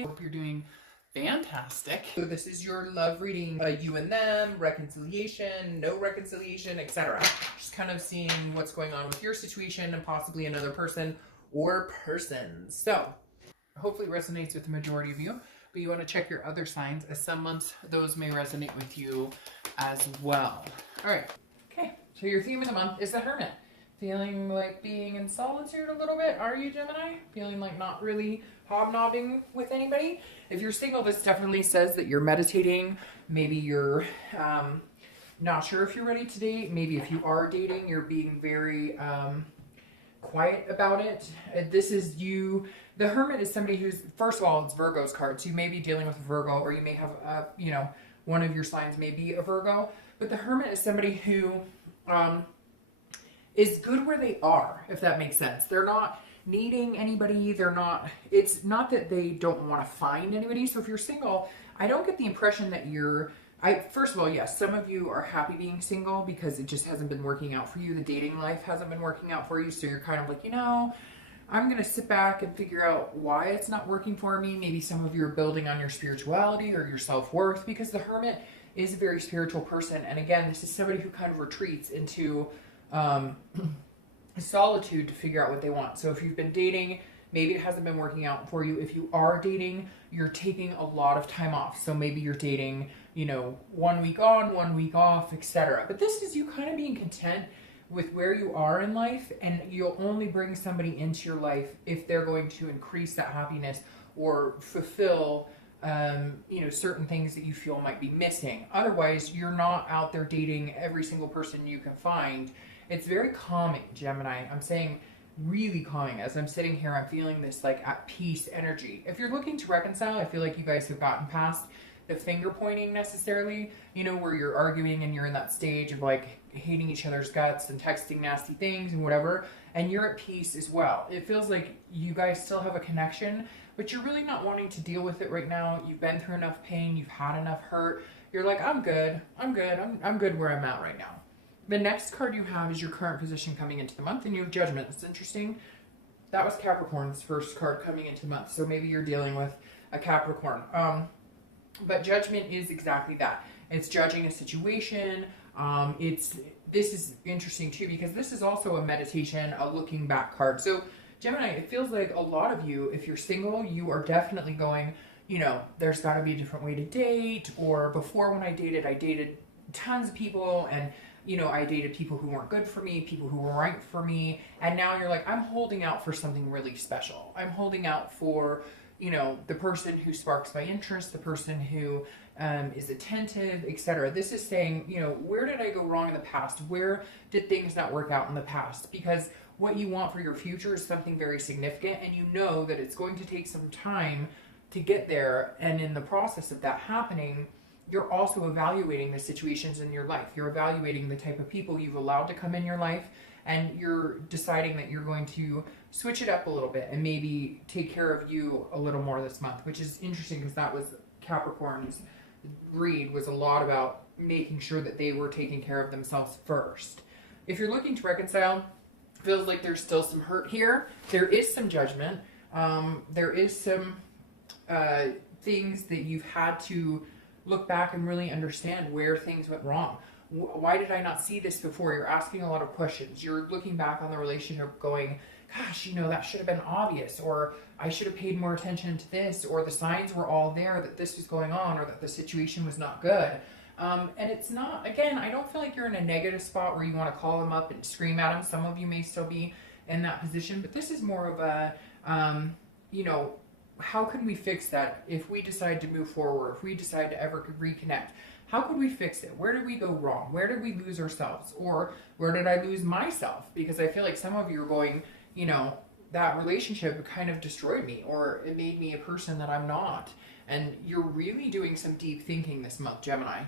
Gemini. Hope you're doing fantastic. So this is your love reading, you and them, reconciliation, no reconciliation, etc. Just kind of seeing what's going on with your situation and possibly another person or persons. So hopefully it resonates with the majority of you, but you want to check your other signs, as some months those may resonate with you as well. All right. Okay. So your theme of the month is the Hermit. Feeling like being in solitude a little bit, are you, Gemini? Feeling like not really hobnobbing with anybody? If you're single, this definitely says that you're meditating. Maybe you're not sure if you're ready to date. Maybe if you are dating, you're being very quiet about it. This is you. The Hermit is somebody who's, first of all, it's Virgo's card. So you may be dealing with a Virgo, or you may have, one of your signs may be a Virgo. But the Hermit is somebody who is good where they are, if that makes sense. They're not needing anybody. It's not that they don't want to find anybody. So if you're single, I don't get the impression that first of all, yes, some of you are happy being single because it just hasn't been working out for you. The dating life hasn't been working out for you. So you're kind of like, I'm going to sit back and figure out why it's not working for me. Maybe some of you are building on your spirituality or your self-worth, because the Hermit is a very spiritual person. And again, this is somebody who kind of retreats into solitude to figure out what they want. So if you've been dating, maybe it hasn't been working out for you. If you are dating, you're taking a lot of time off. So maybe you're dating, 1 week on, 1 week off, etc. But this is you kind of being content with where you are in life, and you'll only bring somebody into your life if they're going to increase that happiness or fulfill certain things that you feel might be missing. Otherwise, you're not out there dating every single person you can find. It's very calming, Gemini. I'm saying really calming. As I'm sitting here, I'm feeling this like at peace energy. If you're looking to reconcile, I feel like you guys have gotten past the finger pointing necessarily, where you're arguing and you're in that stage of like hating each other's guts and texting nasty things and whatever, and you're at peace as well. It feels like you guys still have a connection, but you're really not wanting to deal with it right now. You've been through enough pain, you've had enough hurt. You're like, I'm good where I'm at right now. The next card you have is your current position coming into the month, and you have Judgment. It's interesting. That was Capricorn's first card coming into the month, so maybe you're dealing with a Capricorn. But Judgment is exactly that. It's judging a situation. This is interesting too, because this is also a meditation, a looking back card. So Gemini, it feels like a lot of you, if you're single, you are definitely going, there's got to be a different way to date. Or before, when I dated tons of people, and I dated people who weren't good for me, people who were right for me. And now you're like, I'm holding out for something really special. I'm holding out for, the person who sparks my interest, the person who is attentive, etc. This is saying, where did I go wrong in the past? Where did things not work out in the past? Because what you want for your future is something very significant, and you know that it's going to take some time to get there. And in the process of that happening, you're also evaluating the situations in your life. You're evaluating the type of people you've allowed to come in your life, and you're deciding that you're going to switch it up a little bit and maybe take care of you a little more this month, which is interesting because that was Capricorn's read, was a lot about making sure that they were taking care of themselves first. If you're looking to reconcile, feels like there's still some hurt here. There is some judgment. There is some things that you've had to look back and really understand where things went wrong. Why did I not see this before? You're asking a lot of questions. You're looking back on the relationship going, gosh, that should have been obvious, or I should have paid more attention to this, or the signs were all there that this was going on, or that the situation was not good. And it's not, again, I don't feel like you're in a negative spot where you want to call them up and scream at them. Some of you may still be in that position, but this is more of a, how can we fix that if we decide to move forward, if we decide to ever reconnect? How could we fix it? Where did we go wrong? Where did we lose ourselves? Or where did I lose myself? Because I feel like some of you are going, that relationship kind of destroyed me, or it made me a person that I'm not. And you're really doing some deep thinking this month, Gemini.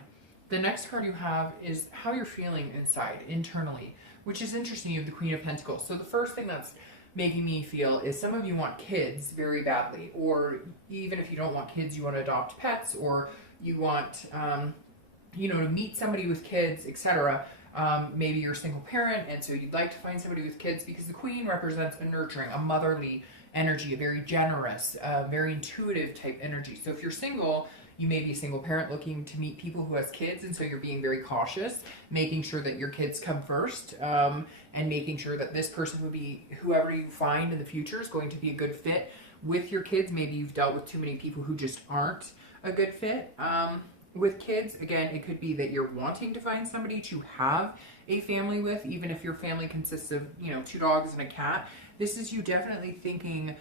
The next card you have is how you're feeling inside, internally, which is interesting. You have the Queen of Pentacles. So the first thing that's making me feel is some of you want kids very badly, or even if you don't want kids, you want to adopt pets, or you want, to meet somebody with kids, etc. Maybe you're a single parent, and so you'd like to find somebody with kids, because the Queen represents a nurturing, a motherly energy, a very generous, very intuitive type energy. So if you're single, you may be a single parent looking to meet people who has kids, and so you're being very cautious, making sure that your kids come first, and making sure that this person would be, whoever you find in the future is going to be a good fit with your kids. Maybe you've dealt with too many people who just aren't a good fit with kids. Again, it could be that you're wanting to find somebody to have a family with, even if your family consists of, 2 dogs and a cat. This is you definitely thinking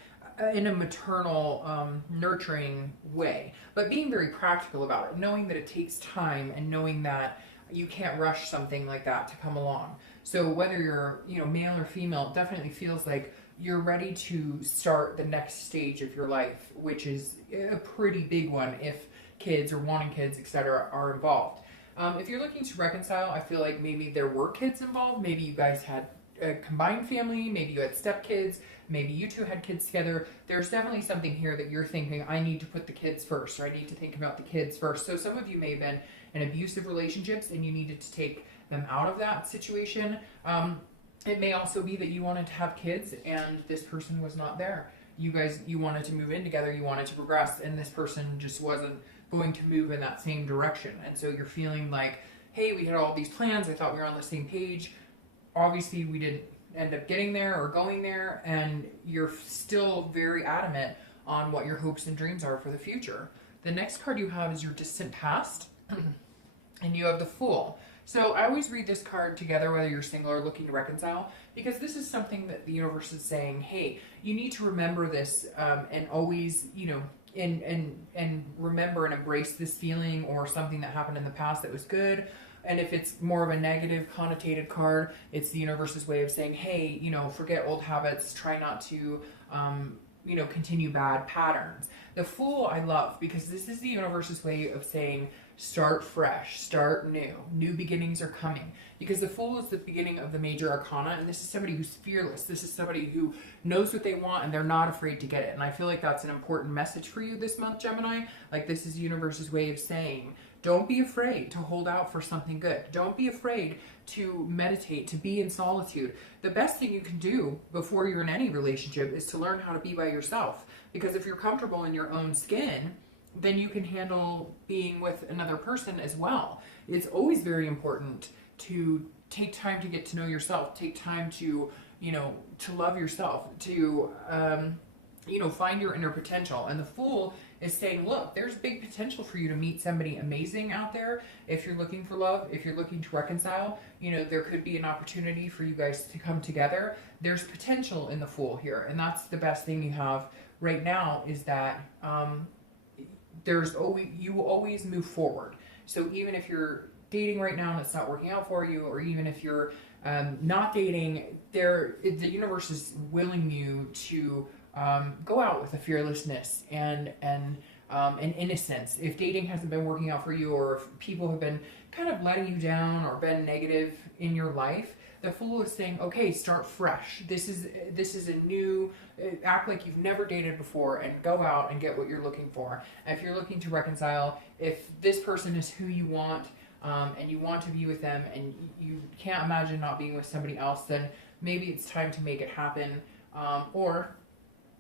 in a maternal, nurturing way, but being very practical about it, knowing that it takes time and knowing that you can't rush something like that to come along. So whether you're, male or female, it definitely feels like you're ready to start the next stage of your life, which is a pretty big one if kids or wanting kids, etc., are involved. If you're looking to reconcile, I feel like maybe there were kids involved. Maybe you guys had a combined family. Maybe you had stepkids. Maybe you two had kids together. There's definitely something here that you're thinking, I need to put the kids first, or I need to think about the kids first. So some of you may have been in abusive relationships and you needed to take them out of that situation. It may also be that you wanted to have kids and this person was not there. You wanted to move in together, you wanted to progress, and this person just wasn't going to move in that same direction. And so you're feeling like, hey, we had all these plans, I thought we were on the same page. Obviously, we didn't end up getting there or going there, and you're still very adamant on what your hopes and dreams are for the future. The next card you have is your distant past, and you have the Fool. So I always read this card together, whether you're single or looking to reconcile, because this is something that the universe is saying, hey, you need to remember this, and always, and remember and embrace this feeling or something that happened in the past that was good. And if it's more of a negative connotated card, it's the universe's way of saying, hey, forget old habits, try not to, continue bad patterns. The Fool I love because this is the universe's way of saying, start fresh, start new. New beginnings are coming. Because the Fool is the beginning of the major arcana, and this is somebody who's fearless. This is somebody who knows what they want and they're not afraid to get it. And I feel like that's an important message for you this month, Gemini. Like, this is the universe's way of saying, don't be afraid to hold out for something good. Don't be afraid to meditate, to be in solitude. The best thing you can do before you're in any relationship is to learn how to be by yourself. Because if you're comfortable in your own skin, then you can handle being with another person as well. It's always very important to take time to get to know yourself, take time to, to love yourself, to, find your inner potential. And the Fool is saying, look, there's big potential for you to meet somebody amazing out there. If you're looking for love, if you're looking to reconcile, there could be an opportunity for you guys to come together. There's potential in the Fool here. And that's the best thing you have right now, is that you will always move forward. So even if you're dating right now and it's not working out for you, or even if you're not dating, the universe is willing you to go out with a fearlessness and an innocence. If dating hasn't been working out for you, or if people have been kind of letting you down or been negative in your life, the Fool is saying, okay, start fresh. This is a new, act like you've never dated before and go out and get what you're looking for. And if you're looking to reconcile, if this person is who you want, and you want to be with them and you can't imagine not being with somebody else, then maybe it's time to make it happen, or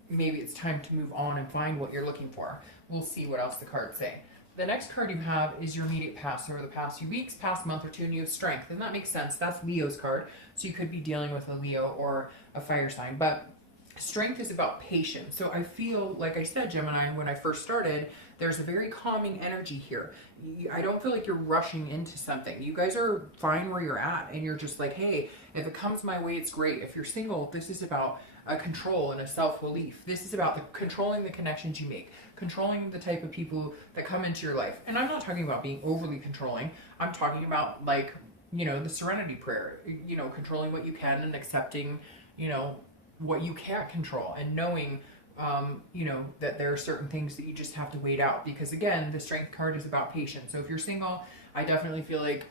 maybe it's time to move on and find what you're looking for. We'll see what else the cards say. The next card you have is your immediate past, over the past few weeks, past month or two, and you have Strength. And that makes sense. That's Leo's card. So you could be dealing with a Leo or a fire sign. But Strength is about patience. So I feel, like I said, Gemini, when I first started, there's a very calming energy here. I don't feel like you're rushing into something. You guys are fine where you're at, and you're just like, hey, if it comes my way, it's great. If you're single, this is about a control and a self-belief. This is about controlling the connections you make, controlling the type of people that come into your life. And I'm not talking about being overly controlling. I'm talking about, like, the serenity prayer, controlling what you can and accepting, what you can't control, and knowing, that there are certain things that you just have to wait out. Because again, the Strength card is about patience. So if you're single, I definitely feel like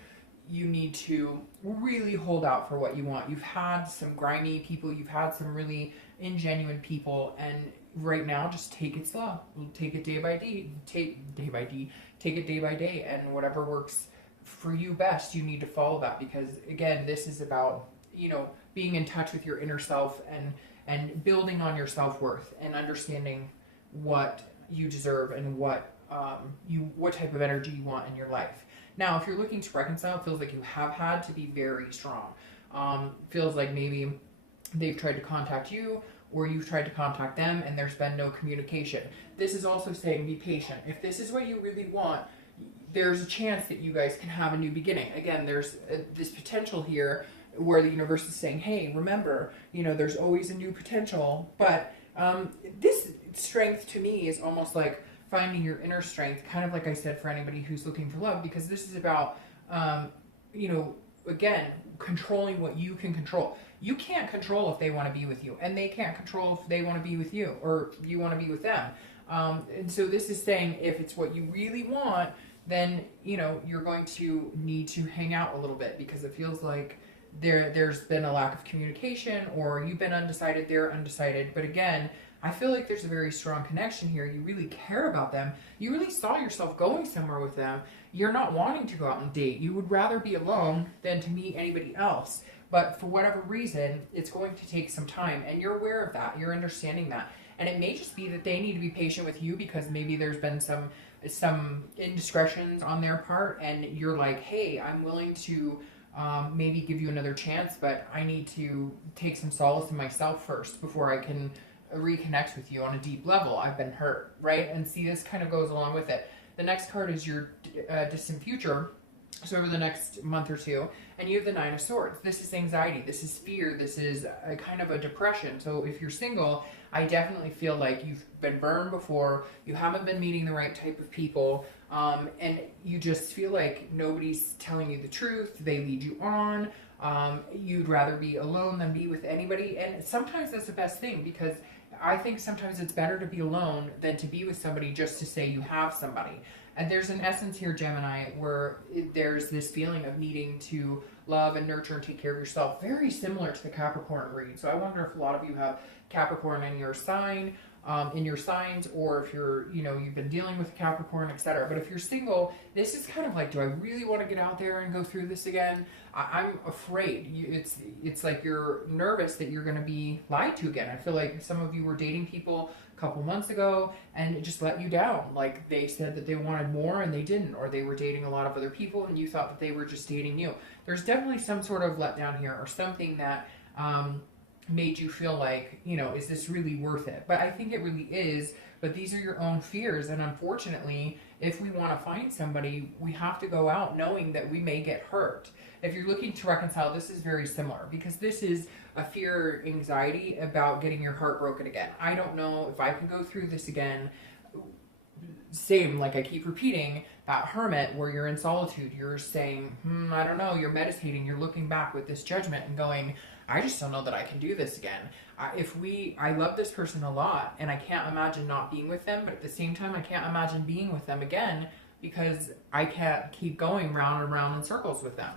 you need to really hold out for what you want. You've had some grimy people, you've had some really ingenuine people, and right now just take it slow. Take it day by day. Take it day by day, and whatever works for you best, you need to follow that. Because again, this is about, being in touch with your inner self and and building on your self-worth and understanding what you deserve and what type of energy you want in your life. Now, if you're looking to reconcile, it feels like you have had to be very strong. Feels like maybe they've tried to contact you or you've tried to contact them and there's been no communication. This is also saying be patient. If this is what you really want, there's a chance that you guys can have a new beginning. Again, there's this potential here where the universe is saying, hey, remember, there's always a new potential. But this strength to me is almost like finding your inner strength, kind of like I said, for anybody who's looking for love, because this is about, again, controlling what you can control. You can't control if they want to be with you, and they can't control if they want to be with you or you want to be with them. And so this is saying if it's what you really want, then, you're going to need to hang out a little bit, because it feels like there's been a lack of communication, or you've been undecided, they're undecided. But again, I feel like there's a very strong connection here. You really care about them. You really saw yourself going somewhere with them. You're not wanting to go out and date. You would rather be alone than to meet anybody else. But for whatever reason, it's going to take some time, and you're aware of that. You're understanding that. And it may just be that they need to be patient with you, because maybe there's been some indiscretions on their part, and you're like, hey, I'm willing to maybe give you another chance, but I need to take some solace in myself first before I can reconnect with you on a deep level. I've been hurt, right? And see, this kind of goes along with it. The next card is your distant future, so over the next month or two, and you have the Nine of Swords. This is anxiety, this is fear, this is a kind of a depression. So if you're single, I definitely feel like you've been burned before, you haven't been meeting the right type of people, and you just feel like nobody's telling you the truth, they lead you on, you'd rather be alone than be with anybody. And sometimes that's the best thing, because I think sometimes it's better to be alone than to be with somebody just to say you have somebody. And there's an essence here, Gemini, where there's this feeling of needing to love and nurture and take care of yourself, very similar to the Capricorn read. So I wonder if a lot of you have Capricorn in your sign, in your signs, or if you're, you've been dealing with Capricorn, etc. But if you're single, this is kind of like, do I really want to get out there and go through this again? I'm afraid. It's like you're nervous that you're going to be lied to again. I feel like some of you were dating people a couple months ago and it just let you down. Like they said that they wanted more and they didn't, or they were dating a lot of other people and you thought that they were just dating you. There's definitely some sort of letdown here, or something that made you feel like, is this really worth it? But I think it really is. But these are your own fears, and unfortunately, if we want to find somebody, we have to go out knowing that we may get hurt. If you're looking to reconcile, this is very similar, because this is a fear, anxiety about getting your heart broken again. I don't know if I can go through this again. Same, like I keep repeating, that hermit where you're in solitude, you're saying, I don't know, you're meditating, you're looking back with this judgment and going, I just don't know that I can do this again. I love this person a lot, and I can't imagine not being with them, but at the same time, I can't imagine being with them again, because I can't keep going round and round in circles with them.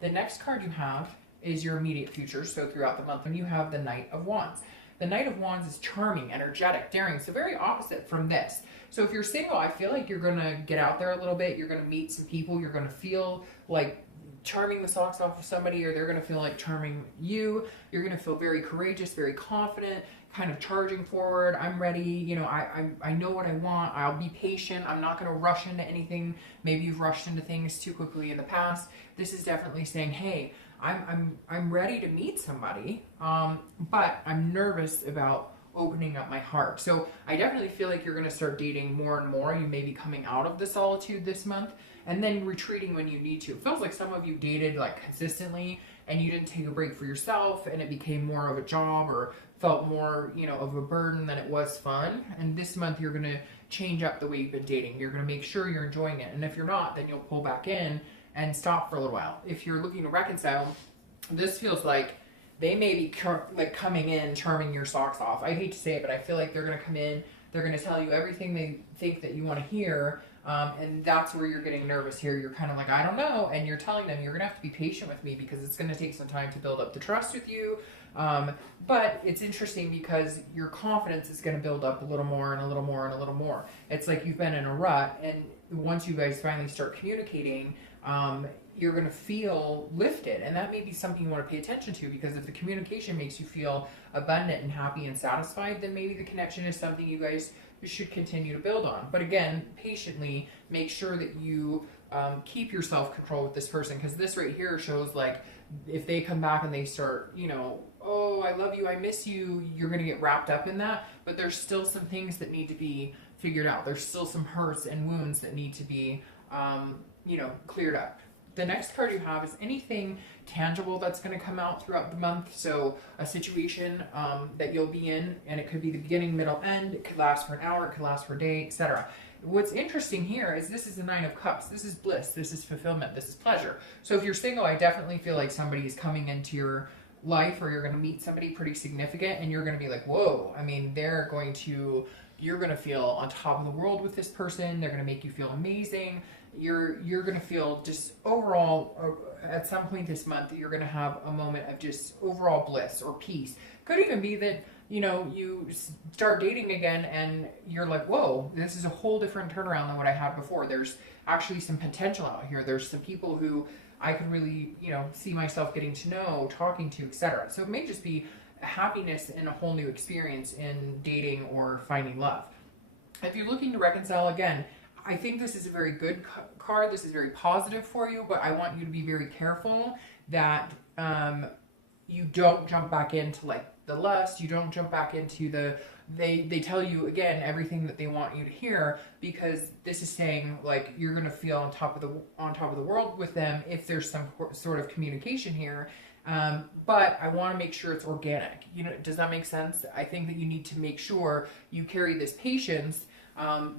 The next card you have is your immediate future, so throughout the month, and you have the Knight of Wands. The Knight of Wands is charming, energetic, daring, so very opposite from this. So if you're single, I feel like you're going to get out there a little bit, you're going to meet some people, you're going to feel like charming the socks off of somebody, or they're going to feel like charming you. You're going to feel very courageous, very confident, kind of charging forward. I'm ready. I know what I want. I'll be patient. I'm not going to rush into anything. Maybe you've rushed into things too quickly in the past. This is definitely saying, hey, I'm ready to meet somebody, but I'm nervous about opening up my heart. So I definitely feel like you're going to start dating more and more. You may be coming out of the solitude this month and then retreating when you need to. It feels like some of you dated like consistently and you didn't take a break for yourself, and it became more of a job or felt more, of a burden than it was fun. And this month you're going to change up the way you've been dating. You're going to make sure you're enjoying it. And if you're not, then you'll pull back in and stop for a little while. If you're looking to reconcile, this feels like they may be coming in, charming your socks off. I hate to say it, but I feel like they're going to come in, they're going to tell you everything they think that you want to hear, and that's where you're getting nervous here. You're kind of like, I don't know, and you're telling them, you're going to have to be patient with me because it's going to take some time to build up the trust with you. But it's interesting because your confidence is going to build up a little more and a little more and a little more. It's like you've been in a rut, and once you guys finally start communicating, you're going to feel lifted. And that may be something you want to pay attention to, because if the communication makes you feel abundant and happy and satisfied, then maybe the connection is something you guys should continue to build on. But again, patiently make sure that you keep your self-control with this person, because this right here shows like if they come back and they start, you know, oh, I love you, I miss you, you're going to get wrapped up in that. But there's still some things that need to be figured out. There's still some hurts and wounds that need to be, you know, cleared up. The next card you have is anything tangible that's going to come out throughout the month. So a situation that you'll be in, and it could be the beginning, middle, end. It could last for an hour, it could last for a day, etc. What's interesting here is this is the Nine of Cups. This is bliss, this is fulfillment, this is pleasure. So if you're single, I definitely feel like somebody is coming into your life, or you're going to meet somebody pretty significant, and you're going to be like, whoa, I mean, you're going to feel on top of the world with this person. They're going to make you feel amazing. You're going to feel just overall, at some point this month, you're going to have a moment of just overall bliss or peace. Could even be that, you know, you start dating again and you're like, whoa, this is a whole different turnaround than what I had before. There's actually some potential out here. There's some people who I could really, you know, see myself getting to know, talking to, etc. So it may just be happiness and a whole new experience in dating or finding love. If you're looking to reconcile, again, I think this is a very good card. This is very positive for you, but I want you to be very careful that you don't jump back into like the lust. You don't jump back into the, they tell you again everything that they want you to hear, because this is saying like you're going to feel on top of the world with them if there's some sort of communication here. But I want to make sure it's organic. You know, does that make sense? I think that you need to make sure you carry this patience,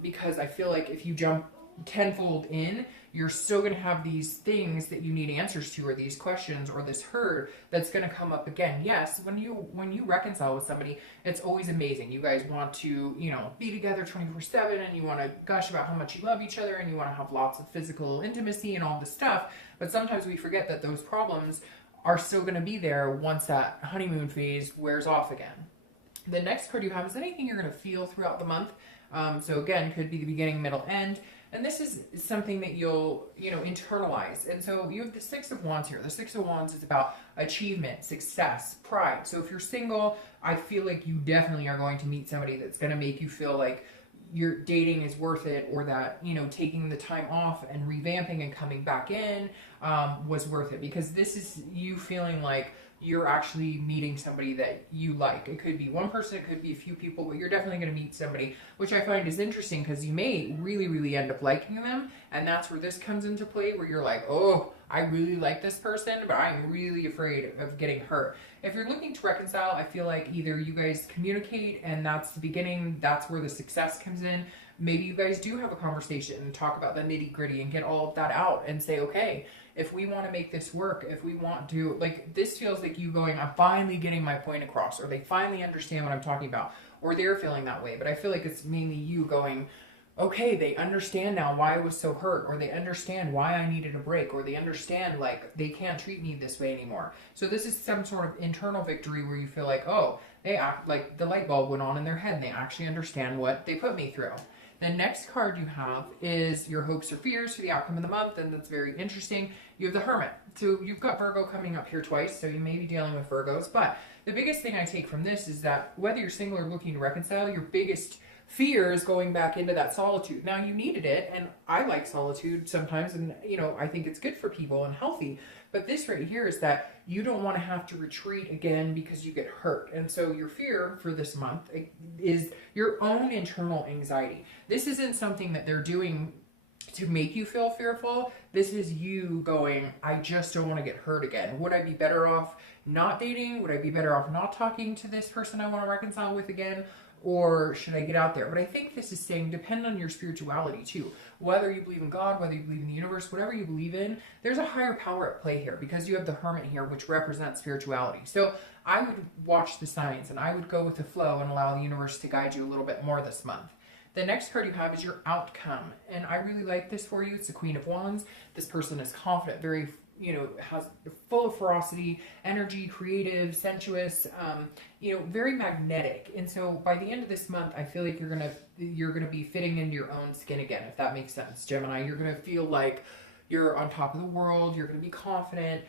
because I feel like if you jump tenfold in, you're still going to have these things that you need answers to, or these questions, or this hurt that's going to come up again. Yes, when you reconcile with somebody, it's always amazing. You guys want to, you know, be together 24/7, and you want to gush about how much you love each other, and you want to have lots of physical intimacy and all this stuff. But sometimes we forget that those problems are still going to be there once that honeymoon phase wears off again. The next card you have is anything you're going to feel throughout the month. So again, could be the beginning, middle, end. And this is something that you'll, you know, internalize. And so you have the Six of Wands here. The Six of Wands is about achievement, success, pride. So if you're single, I feel like you definitely are going to meet somebody that's going to make you feel like your dating is worth it, or that, you know, taking the time off and revamping and coming back in was worth it, because this is you feeling like you're actually meeting somebody that you like. It could be one person, it could be a few people, but you're definitely going to meet somebody, which I find is interesting, because you may really, really end up liking them. And that's where this comes into play, where you're like, oh, I really like this person, but I'm really afraid of getting hurt. If you're looking to reconcile, I feel like either you guys communicate, and that's the beginning, that's where the success comes in. Maybe you guys do have a conversation and talk about the nitty gritty and get all of that out and say, okay, if we want to make this work, if we want to, like, this feels like you going, I'm finally getting my point across, or they finally understand what I'm talking about, or they're feeling that way. But I feel like it's mainly you going, okay, they understand now why I was so hurt, or they understand why I needed a break, or they understand like they can't treat me this way anymore. So this is some sort of internal victory where you feel like, oh, they act like the light bulb went on in their head and they actually understand what they put me through. The next card you have is your hopes or fears for the outcome of the month, and that's very interesting. You have the Hermit. So you've got Virgo coming up here twice, so you may be dealing with Virgos. But the biggest thing I take from this is that whether you're single or looking to reconcile, your biggest fear is going back into that solitude. Now, you needed it, and I like solitude sometimes, and, you know, I think it's good for people and healthy. But this right here is that you don't want to have to retreat again because you get hurt. And so your fear for this month is your own internal anxiety. This isn't something that they're doing to make you feel fearful. This is you going, I just don't want to get hurt again. Would I be better off not dating? Would I be better off not talking to this person I want to reconcile with again? Or should I get out there? But I think this is saying depend on your spirituality too. Whether you believe in God, whether you believe in the universe, whatever you believe in, there's a higher power at play here, because you have the Hermit here, which represents spirituality. So I would watch the signs, and I would go with the flow and allow the universe to guide you a little bit more this month. The next card you have is your outcome. And I really like this for you. It's the Queen of Wands. This person is confident, very, you know, has full of ferocity, energy, creative, sensuous, you know, very magnetic. And so by the end of this month, I feel like you're gonna be fitting into your own skin again, if that makes sense, Gemini. You're gonna feel like you're on top of the world, you're going to be confident.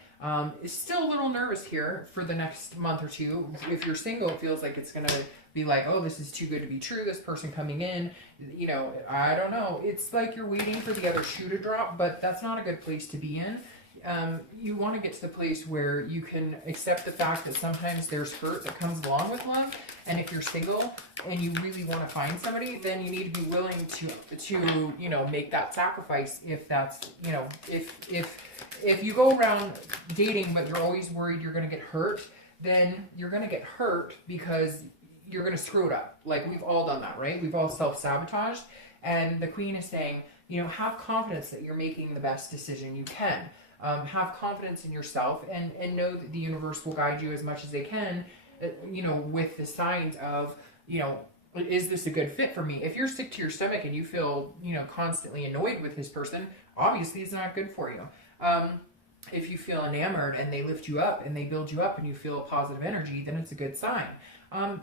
Is still a little nervous here for the next month or two. If you're single, it feels like it's going to be like, oh, this is too good to be true. This person coming in, you know, I don't know. It's like you're waiting for the other shoe to drop, but that's not a good place to be in. You want to get to the place where you can accept the fact that sometimes there's hurt that comes along with love. And if you're single and you really want to find somebody, then you need to be willing to you know, make that sacrifice. If that's, you know, if you go around dating but you're always worried you're going to get hurt, then you're going to get hurt because you're going to screw it up. Like, we've all done that, right? We've all self-sabotaged. And the Queen is saying, you know, have confidence that you're making the best decision you can. Have confidence in yourself and know that the universe will guide you as much as they can, you know, with the signs of, you know, is this a good fit for me? If you're sick to your stomach and you feel, you know, constantly annoyed with this person, obviously it's not good for you. If you feel enamored and they lift you up and they build you up and you feel positive energy, then it's a good sign.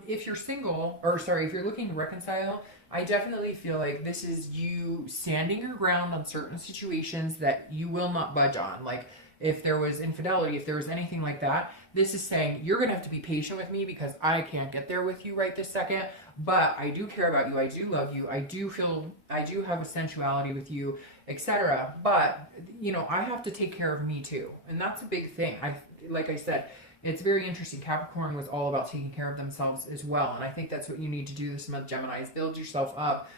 If you're single, or sorry, if you're looking to reconcile, I definitely feel like this is you standing your ground on certain situations that you will not budge on. Like, if there was infidelity, if there was anything like that, this is saying you're going to have to be patient with me because I can't get there with you right this second, but I do care about you. I do love you. I do have a sensuality with you, etc. But, you know, I have to take care of me too. And that's a big thing. Like I said, it's very interesting. Capricorn was all about taking care of themselves as well. And I think that's what you need to do this month, Gemini, is build yourself up,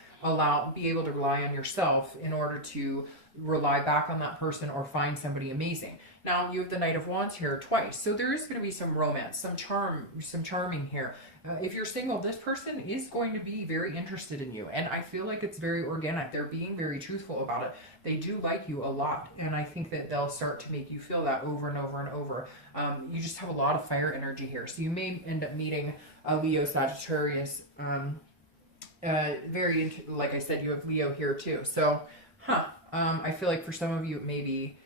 be able to rely on yourself in order to rely back on that person or find somebody amazing. Now, you have the Knight of Wands here twice. So there is going to be some romance, some charming here. If you're single, this person is going to be very interested in you. And I feel like it's very organic. They're being very truthful about it. They do like you a lot. And I think that they'll start to make you feel that over and over and over. You just have a lot of fire energy here. So you may end up meeting a Leo, Sagittarius. Like I said, you have Leo here too. So, I feel like for some of you, it may be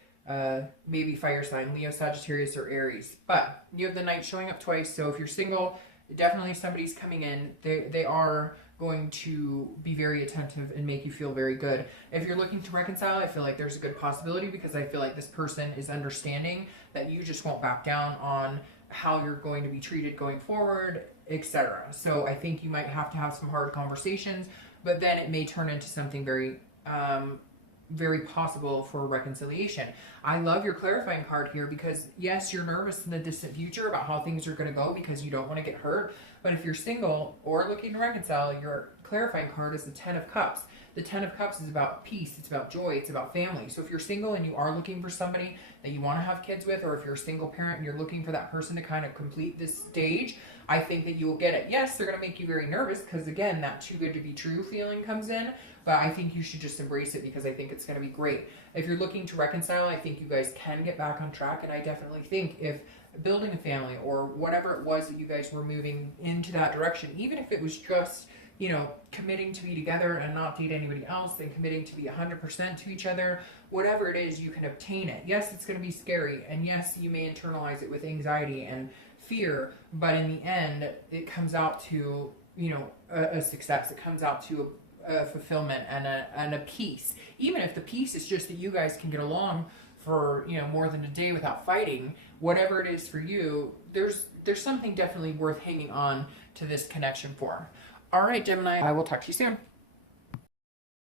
maybe fire sign, Leo, Sagittarius, or Aries. But you have the Knight showing up twice. So if you're single, definitely somebody's coming in. They are going to be very attentive and make you feel very good. If you're looking to reconcile, I feel like there's a good possibility because I feel like this person is understanding that you just won't back down on how you're going to be treated going forward, etc. So I think you might have to have some hard conversations, but then it may turn into something very possible for reconciliation. I love your clarifying card here because yes, you're nervous in the distant future about how things are going to go because you don't want to get hurt. But if you're single or looking to reconcile, your clarifying card is the 10 of Cups. The 10 of Cups is about peace. It's about joy. It's about family. So if you're single and you are looking for somebody that you want to have kids with, or if you're a single parent and you're looking for that person to kind of complete this stage, I think that you will get it. Yes, they're going to make you very nervous because, again, that too good to be true feeling comes in. But I think you should just embrace it because I think it's going to be great. If you're looking to reconcile, I think you guys can get back on track. And I definitely think if building a family or whatever it was that you guys were moving into that direction, even if it was just, you know, committing to be together and not date anybody else and committing to be 100% to each other, whatever it is, you can obtain it. Yes, it's going to be scary. And yes, you may internalize it with anxiety and fear. But in the end, it comes out to, you know, a success. It comes out to a fulfillment and a peace. Even if the peace is just that you guys can get along for, you know, more than a day without fighting, whatever it is for you, there's something definitely worth hanging on to this connection for. All right, Gemini, I will talk to you soon.